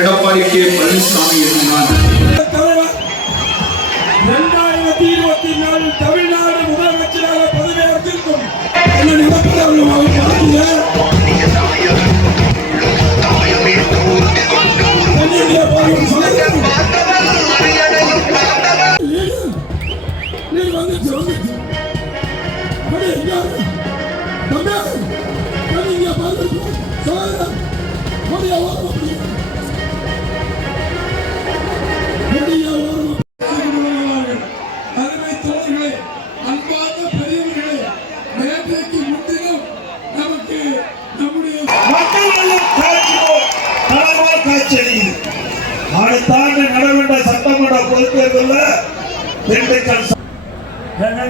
Edappadi K Palaniswami இருந்தார். 2024 தமிழ்நாடு முதலமைச்சராக பதவியேற்றிருக்கும் நடவண்ட சட்டமன்ற பொதுத் தேர்தலில்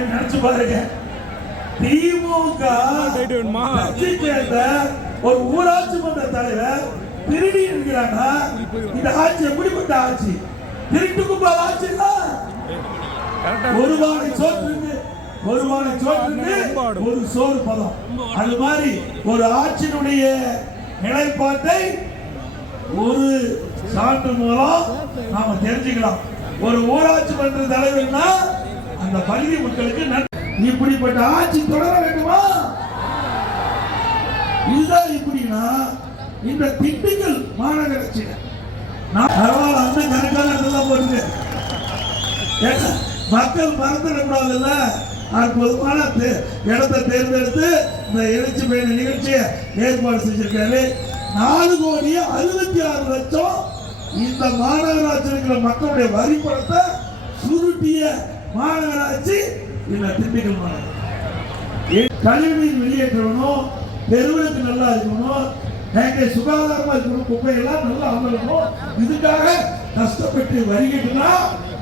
நினைச்சு பாருங்க. திமுக ஒரு ஊராட்சி மன்ற தலைவர் திருடி இருக்கிறாங்க. இந்த ஆட்சி எப்படிப்பட்ட ஆட்சி? திருட்டு கும்பல் ஆட்சி. ஒரு வாழை சோற்றுக்கு ஒரு சோறு பதம். அது மாதிரி ஒரு ஆட்சியினுடைய நிலைப்பாட்டை ஒரு சான்று மூலம் நாம தெரிஞ்சுக்கலாம். ஒரு ஊராட்சி மன்ற தலைவர்னா அந்த பகுதி மக்களுக்கு இப்படிப்பட்ட ஆட்சி தொடர வேண்டுமா? இதுதான் இப்படின்னா இந்த திண்டுக்கல் மாநகராட்சி பரவாயில்ல, அந்த கணக்கான போடுங்க. மக்கள் மறந்துடக்கூடாதுல்ல. அற்புதமான இடத்தை தேர்ந்தெடுத்து இந்த எழுச்சி பயண நிகழ்ச்சியை ஏற்பாடு செஞ்சிருக்காரு. 4,66,00,000 இந்த மாநகராட்சி இருக்கிற மக்களுடைய வரி பணத்தை சுருட்டிய மாநகராட்சி இந்த திண்டுக்கல் மாநகராட்சி. கழிவுநீர் வெளியேற்றணும், தெருவுக்கு நல்லா இருக்கணும், சுகாதாரமா இருக்கணும், குப்பையெல்லாம் நல்லா அமரணும். இதுக்காக கஷ்டப்பட்டு வரி கட்டினா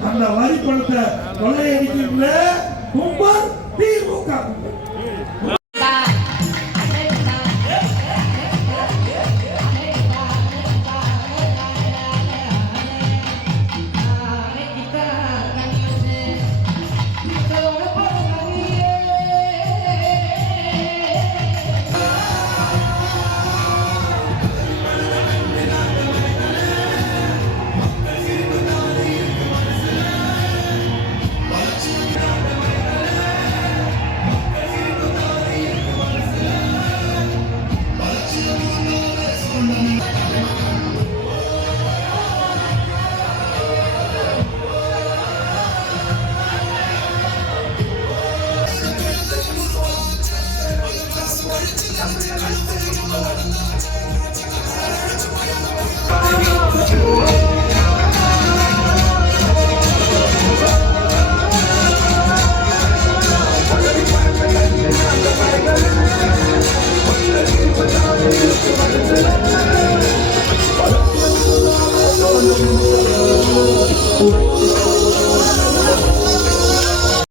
அந்த வரி பணத்தை கொள்ளையடிக்கின்ற கும்பல் திமுக கும்பல்.